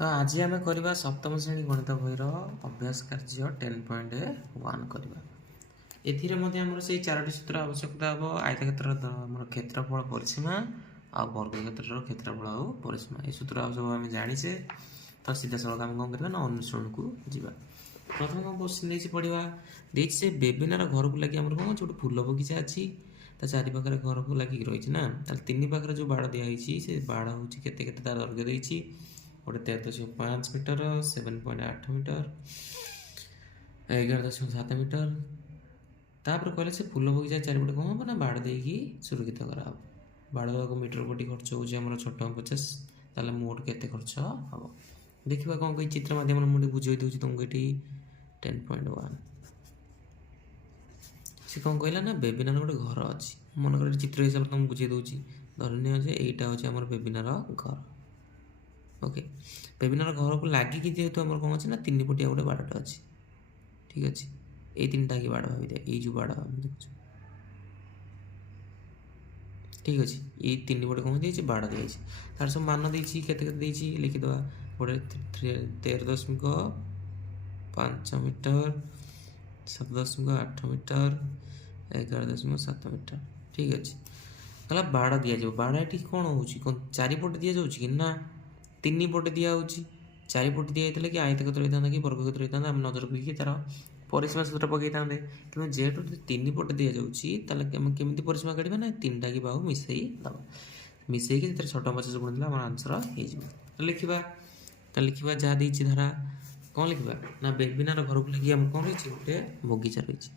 तो आज आम करवा सप्तम श्रेणी गणित बहीर अभ्यास कार्य 10.1 करवा एमर से चारोटी सूत्र आवश्यकता हम आयतक्षेत्र क्षेत्रफल परिसीमा आ वर्ग क्षेत्र क्षेत्रफल आ परिसीमा ये सूत्र सब आम जाचे। तो सीधा सड़क आम कौन करवा ना अनुसरण को जीवा। प्रथम कौन क्वेश्चन पढ़ा देखिए से बेबिनार घर को लगे आम कौन गोटे फूल बगीचा अच्छी चारि पाखे घर को लगिक रही ना तीन पाखे जो बाड़ दिखाई से बाड़ हूँ के दैर्घ्य देती गोटे 13.5 मीटर 7.8 मीटर 11.7 मीटर तापर कहले से फूल बगीचा चारिपटे कौन हम ना बाड़ देकी सुरक्षित करा बाड़ देवाक मीटर प्रति खर्च होम 6.50 ताल मोट के खर्च हम देखा कौन कही चित्र मध्यम मुझे बुझे दूसरी तुमको ये 10.1 से कौन कहला ना बेबिनार गोटे घर अच्छी मनकर चित्र हिसाब से तुमको बुझे दूसरी धरनीय यहाँ हूँ बेबिनार घर। ओके बेबिनार घर को लगिकी जेहेतु आम कौन अच्छे ना तीन पटिया गोटे बाड़टे अच्छी ठीक अच्छे ये तीन टाक बाड़ भावी दे ये जो बाड़ देख ठीक अच्छे ये तीन पटे कौन दिखाई बाड़ दिखाई तार सब मान देती लिखिद गोटे 13.5 मीटर 7.8 मीटर 11.7 मीटर ठीक अच्छे कहला बाड़ दि जाए बाड़ ये कौन हो चारिपटे दि जाऊँ कि ना तीन पटे दिखाई चारिपटे दिखाई कि आयतक्षेत्र होता कि वर्गक्षेत्र होता आम नजर पकड़ तार परिसीमा सूत्र पकई था कि जेहेतु तीन पटे दि जाऊँगी केमी परिसीमा काढ़ा ना तीन टाक बाहु मिसई दबा मिसई 6.50 गुण आम आंसर हो लिखा जहाँ देती धारा कौन लिखा ना बेबिनार घर को लगे आम कौन रही गोटे बगीचा रही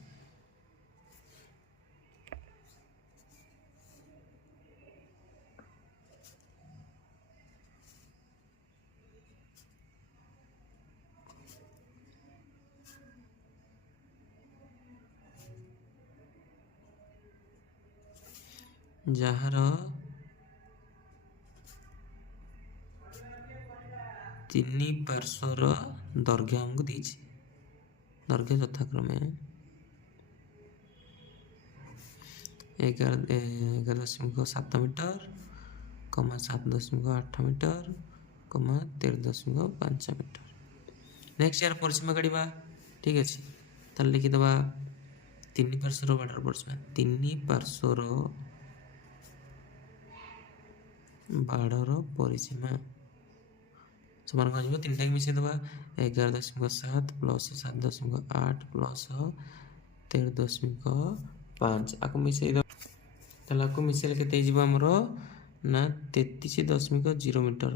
जार तीन पार्श्वर दैर्घ्य आमको देती दैर्घ्य यथाक्रमे 11.7 मीटर 7.8 मीटर 13.5 मीटर। नेक्स्ट यार परिसीमा काढ़ा ठीक अच्छे ताल लिखिद तीन पार्श्वर बाड़र परिसीमा तीन पार्श्वर बाड़र परिसीमा समान कौन तीन टाक मिसई दबा 11.7 प्लस 7.8 प्लस 13.5 आपको मिसई आपको मिसैले केमर ना 33.0 मीटर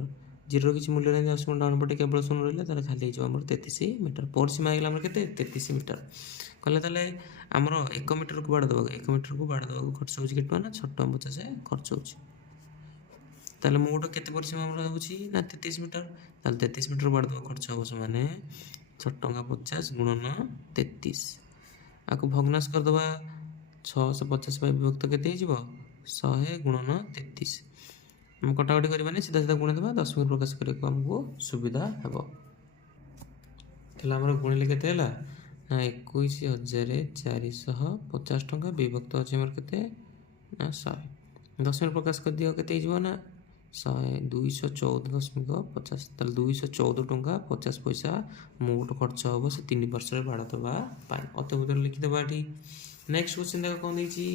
जीरो किसी मूल्य नहीं 10 मिनट डाउन पटे केवल शून्य रहा खाली आम 33 मीटर परिसीमा होगा के 33 मीटर कहले ताले आमर 1 मीटर को बाड़ देवा 1 मीटर को बाड़ देवा खर्च हो ना 6.50 खर्च हो ताले मोट केते परिसीमा होची ना 33 मीटर ताले 33 मीटर बाड़ देवा खर्च हो माने 6.50 गुणन 33 आपको भग्नाश करदे 650 विभक्त के 100 गुणन 33 हम कटाकटी करवानी सीधा सीधा गुणी देवा 10 मिनट प्रकाश करने को आमको सुविधा हे गुणिले के ना 21,450 टंका विभक्त अच्छे मोर के ना 100 10 मिनट प्रकाश कर दिया के ना 214.50 ताल 214 टंका 50 पैसा मोट खर्च हम से तीन पार्श्वर बाड़ देवा अतः लिखिदेवा ये। नेक्स्ट क्वेश्चन देख कौन देती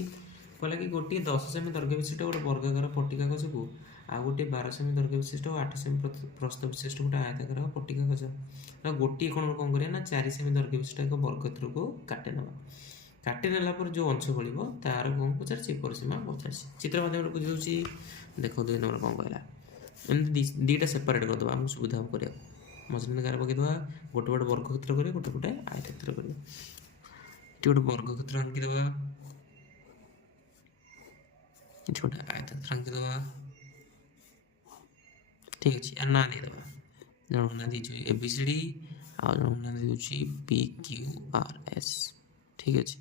कहला कि गोटे 10 सेमी दैर्घ्य विशिष्ट गोटे वर्गाकार पट्टी कागज को आ गोटे 12 सेमी दैर्घ्य विशिष्ट 8 सेमी प्रस्थ विशिष्ट गोटे आयताकार पट्टी कागज गोटे कौन कौन करें ना 4 सेमी दैर्घ्य विशिष्ट एक वर्गक्षेत्र को काटे ना काटे नेला पर जो अंश बढ़ तार कौन पचार परिसीमा पचार चित्र माध्यम बुझे देख 2 नंबर कौन कहला एमती दीटा सेपरेट करदे आमको सुविधा हम कर मझे गार पकईदे गोटे गोटे वर्गक्षेत्र करें गोटे गोटे आयतक्षेत्र करें गोटे वर्गक्षेत्र आंकीदे गोटे आयतक्षेत्र आंकीदे ठीक अच्छे यार ना देदेव जन ना दी ABCD आ जन ना दी PQRS ठीक अच्छे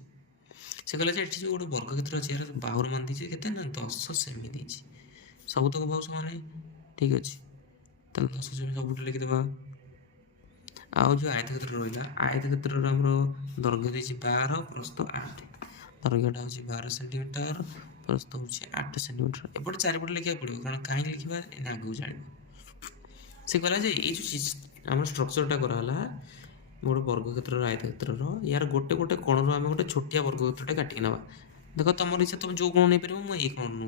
से कहला जो गोटे वर्गक्षेत्र अच्छे यार बाहुर मान दी के ना 10 सेमी दी सब तक बाहु समान ठीक अच्छे 10 सेमी सब लिखिदेवा आउ जो आयतक्षेत्र रहा आयतक्षेत्र आम दैर्घ्य देती 12 प्रस्थ 8 दैर्घ्यटा हूँ 12 सेंटीमीटर प्रस्थ हूँ 8 सेंटीमीटर एपटे चारिपटे लिखा पड़ो कारण कहीं लिखा आगे जान से कहला जे ये जो आम स्ट्रक्चरटा कराला गोटे वर्गक्षेत्र आयतक्षेत्र यार गोटे गोटे कोण आम गोटे छोटिया वर्गक्षेत्रटे काटिक ना देख तुम इच्छा तुम जो कोण नहीं पार मुझे कोण नौ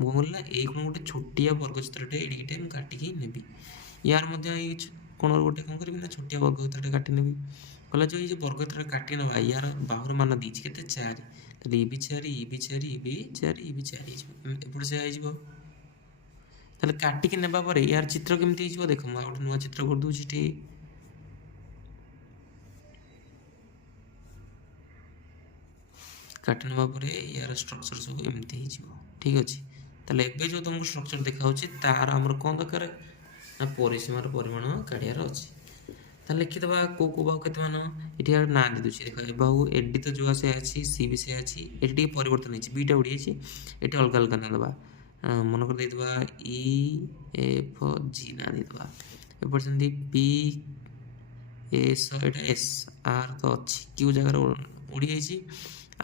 मुझे कहला ये कोण गोटे छोटिया वर्गक्षेत्रटे एडिटे मुझे काटिकी नेबी यार कोण गोटे कौन करी ना छोटिया वर्गक्षेत्रटे काटी नेबी कहला जो ये वर्गक्षेत्र काटी ना यार बाहुर मान दीची के 4 ताले ये भी 4 ये भी 4 ये भी 4 ये भी 4 एपटे से आइज ताले काटिकी नेबा परे यार चित्र केमती हो देख मुझे गोटे नुआ चित्र कर दूची ठीक काटी नेबा परे यार स्ट्रक्चर सब एमती हो ठीक अच्छे ताले एबे जो तुमको स्ट्रक्चर देखा तार आमर कौन दरकार ना परिसीमार परिमाण काढ़ार अच्छे ताले लिखिदेवा कौ कौ बाहु के मान ये ना दे दूसरी देख बाहु एडी तो जो से अच्छी सी भी से अच्छी ये परिवर्तन हो बीटा उड़ी ये अलग अलग ना देवा मनकर देदेवा ई एफ जी ना देदेवा एपटे सेमती पी एस एस आर तो अच्छी क्यू जगार उड़ी जाइए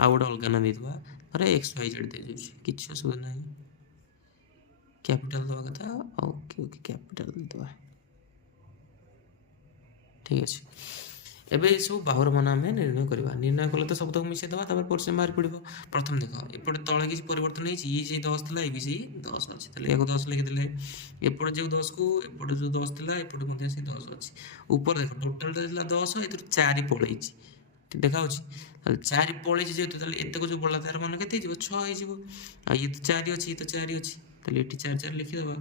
आउ गोटे अलग ना देदेवा धर एक्स वाई जेड दे किसी असुविधा ना कैपिटल दवा कथा ओके ओके कैपिटल देदेवा ठीक अच्छे एबे सब बाहुर मान आम निर्णय करवा निर्णय कले तो सब तक मिसेदेवा परिसीमा बाहर पड़ो प्रथम देख एपटे तले किसी परिवर्तन होती 10 था ये भी 10 अच्छे या 10 लिखिदे एपटे जो 10 को एपटे जो 10 था एपटे से 10 अच्छी ऊपर देख टोटाल 10 ए 4 पलि देखा 4 पलि जेहतु एतक जो पड़ा तार मान के 6 हो ये तो 4 अच्छी ये तो 4 अच्छी ताले 4 4 लिखिदेवा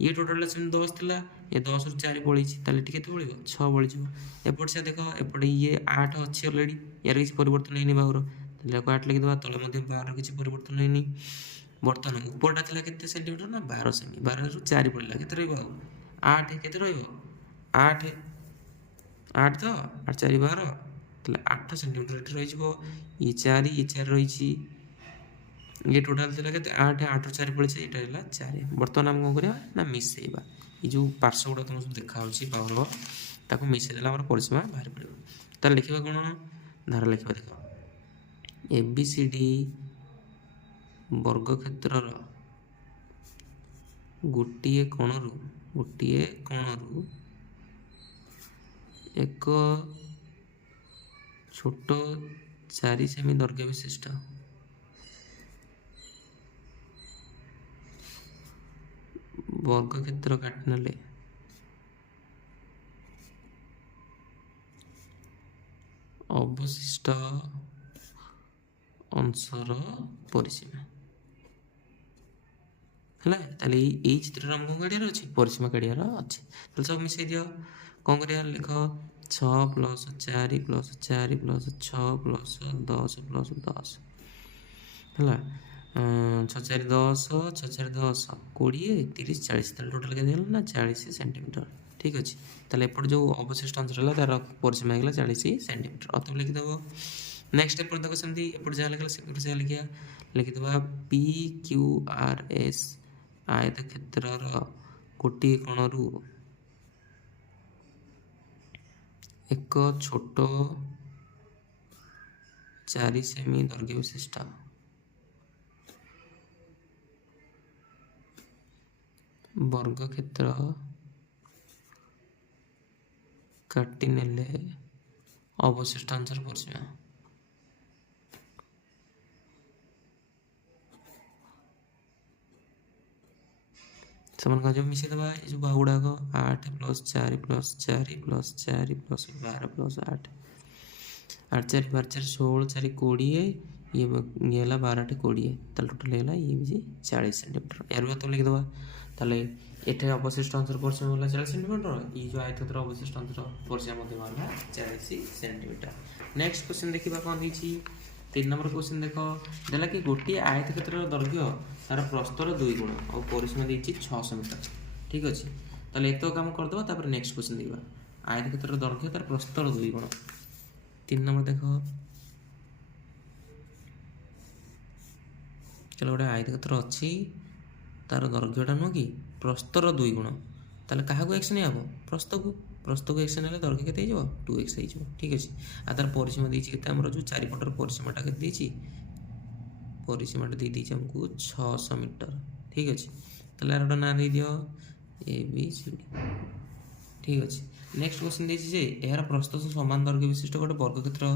ये टोटाल से 10 था ये 10 रु 4 पड़ी ताले के पड़ो 6 पड़ो एपट से देख एपटे ये 8 अच्छी अलरेडी यार किसी परिवर्तन नहीं बाहुर ताले 8 लिखिदेवा तले 12 किसी परिवर्तन नहीं बर्तमान उपरटा था के सेंटीमीटर ना 12 सेमी 12 रु 4 पड़ा के रहा 8 के 8 8 तो 8 4 12 ताले 8 सेंटीमीटर रही 4 रही ये टोटाल था के 8 8 4 पड़े यहाँ 4 बर्तमान आम कौन करवा ना मिसेवा ये जो पार्श्व गुड़ा तुम सब देखा बाहुर ताको मिसेदेला परिसीमा बाहर पड़ो तार लिखा कौन धारा लिखा देख ए बी सी डी वर्गक्षेत्र गोटे कोणरू एक छोट 4 सेमी दैर्घ्य विशिष्ट वर्गक्षेत्र काटि नेले अवशिष्ट अंशर परिसीमा है ये चित्र आम कौन काढ़ार अच्छे परिसीमा काढ़ार अच्छे सब मिसई दियो कौन कर लिख 6 + 4 + 4 + 6 + 10 + 10 है 6 4 10 6 4 10 20 30 40 टोटाल के ना 40 सेंटीमीटर ठीक अच्छे ताले एपट जो अवशिष्ट अंश रहा तार परिसीमा होगा 40 सेंटीमीटर अतः लिखिदेव नेक्स्ट एपट देख सेमती एपट जहाँ लिखा से जहाँ लिखा लिखिदेवा पी क्यू आर एस आयतक्षेत्र गोटे कोणरू एक छोट 4 सेमी दैर्घ्य विशिष्ट वर्गक्षेत्र काटि नेले अवशिष्ट अंशर परिसीमा से जो मिसेदेवा जो बाहु गुड़ाक 8 + 4 + 4 + 4 + 12 + 8 8 4 12 4 16 4 20 ये 12 8 20 टोटाल है ये भी 40 सेंटीमीटर यार तो लिखिदेवा ताले ये अवशिष्ट अंशर परिसीमा होगा 40 सेंटीमीटर ये जो आयतक्षेत्र अवशिष्ट अंशर परिसीमा होगा 40 सेंटीमीटर नेक्स्ट क्वेश्चन देखा कौन देखिए 3 नंबर क्वेश्चन देख देला कि गोटे आयतक्षेत्र दैर्घ्य तार प्रस्तर 2 गुण और परिसीमा देती 600 मीटर ठीक अच्छे ताले एक काम करदे नेक्स्ट क्वेश्चन देखा आयतक्षेत्र दैर्घ्य तार प्रस्तर 2 गुण 3 नंबर देख चलो गोटे आयतक्षेत्र अच्छी तार दैर्घ्यटा नुह कि प्रस्तर 2 गुण ताले क्या एक्स नहीं हम प्रस्थ को एक्स ना दैर्घ्य के 2x हो ठीक अच्छे आ तार परिसीमा देती जो चारिपटर परिसीमाटा के परिसीमाटा दे आमको 600 मीटर ठीक अच्छे ताले यार ना दे दियो ABCD ठीक अच्छे। नेक्स्ट क्वेश्चन देखिए जे यार प्रस्थ समान दैर्घ्य विशिष्ट गोटे वर्गक्षेत्र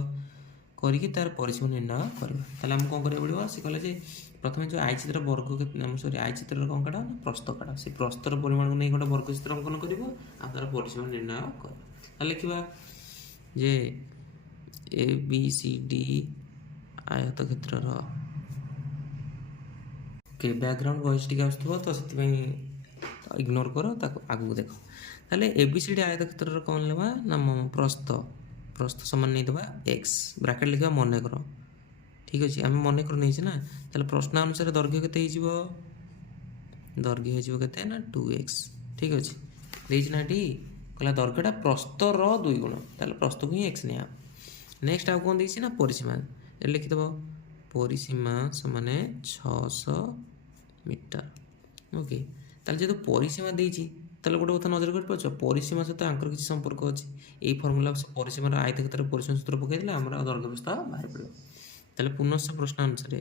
करके तार परिसीमा निर्णय करवा ताहले हम कौन करिया पड़िबो से कहले जे प्रथमे जो आई चित्र वर्ग सॉरी आई चित्र कौन काढ़ प्रस्थ काढ़ से प्रस्थर परिमाण को नहीं गोटे वर्गचित्र अंकन करिवो आ तार परिसीमा निर्णय कर लिखा जे ABCD आयत क्षेत्र के बैकग्राउंड वॉइस टी आसुव तो से इग्नोर कर आगू देख ताले ABCD आयत क्षेत्र कौन लेवा ना प्रस्थ प्रस्थ समान नहीं देवा x ब्रैकेट लिखा मन कर ठीक अच्छे आम मन कर नहीं ना ताले प्रश्न अनुसार दैर्घ्य केते हो दैर्घ्य हो ना 2x ठीक अच्छे देना ये कहला दैर्घ्यटा प्रस्तर 2 गुण ताले प्रस्थ को ही x नहीं नेक्स्ट आउ कौन देखिए ना परिसीमा लिखिदेव परिसीमा समान 600 मीटर ओके ताले जो परिसीमा देती ताले गोटे कथा नजर कर परिसीमा सहित आंकर किसी संपर्क अच्छी यही फर्मुला परिसीमार आयत क्षेत्र परिसीमा सूत्र पकईदे आम दैर्घ्य प्रस्थ बाहर पड़ो ताले पुनश्च प्रश्न अनुसार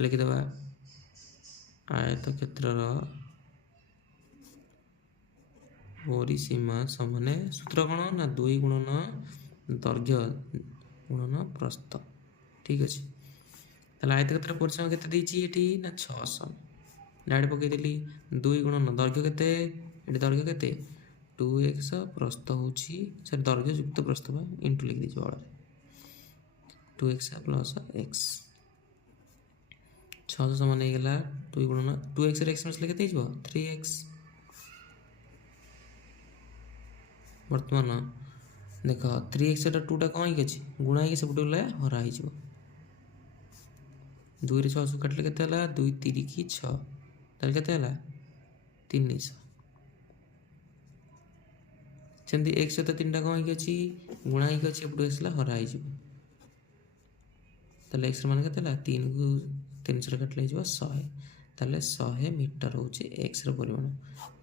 लिखिदेवा आयत क्षेत्र परिसीमा समान सूत्र कौन ना 2 गुणन दैर्घ्य गुणन प्रस्थ ठीक अच्छे ताले आयत क्षेत्र परिसीमा के ना 600 डायरेक्ट पकईदेली 2 गुणन दैर्घ्य के दैर्घ्य के 2x प्रस्थ हूँ सर दैर्घ्य युक्त प्रस्थ इंटू लिख दीजिए बड़े 2x प्लस x 600 समान होगा 2 गुणन 2x x मिसले के 3x बर्तमान देख 3x 2टा कौन अच्छी गुणा ही सब हरा हो 2 रे 600 काटिले के 2 3 की 6 ताले के 300 सेमती x सहित 3टा कौन अच्छी गुणा ही अच्छी एपटू आसला हरा हो x मान के 3 को 300 काटिले 100 ताले 100 मीटर हूँ x परिमाण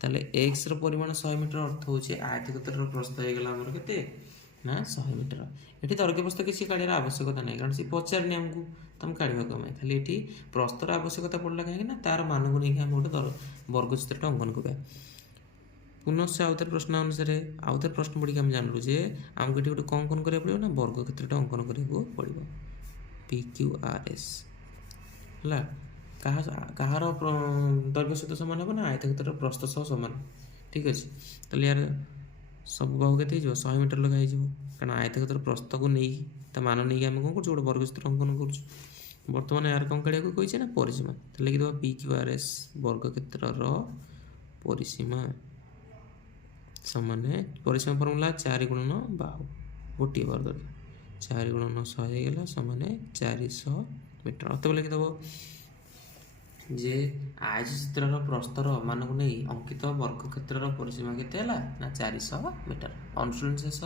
ताले x परिमाण 100 मीटर अर्थ हूँ आयत क्षेत्र प्रस्थ हो गला के ना 100 मीटर ये दैर्घ्य प्रस्थ किसी काढ़ार आवश्यकता नहीं कारण सी पचारनी आमको तुम काढ़ा कम खाली ये प्रस्थर आवश्यकता पड़ा कहीं तार मान को लेकिन आम गोटे वर्गचित्र अंकन करवा पुनश्च आउ थे प्रश्न अनुसार आउ थे प्रश्न पढ़ी आम जानलु जे आमको ये गोटे कौन कौन करा पड़ो ना वर्गक्षेत्र अंकन करा पड़ो PQRS है कहार दैर्घ्य सहित सामान हम ना आयत क्षेत्र प्रस्थ सह सामान ठीक अच्छे ताले यार सब बाहु के 100 मीटर लगाई कारण आयत क्षेत्र प्रस्थ को नहीं मान नहीं आम कौन कर गोटे वर्गचित्र अंकन कर बर्तमान यार कौन काढ़ा कही ना परिसीमा लिखिदेव PQRS वर्गक्षेत्र परिसीमा समान परिसीमा फर्मुला 4 गुणन बाहु गोटे वर्ग 4 गुणन 100 होगा समान 400 मीटर अतः लिखिदेव जे आयत चित्र प्रस्तर मान को नहीं अंकित वर्गक्षेत्र परिसीमा के ना 400 मीटर अनुशीलन शेष।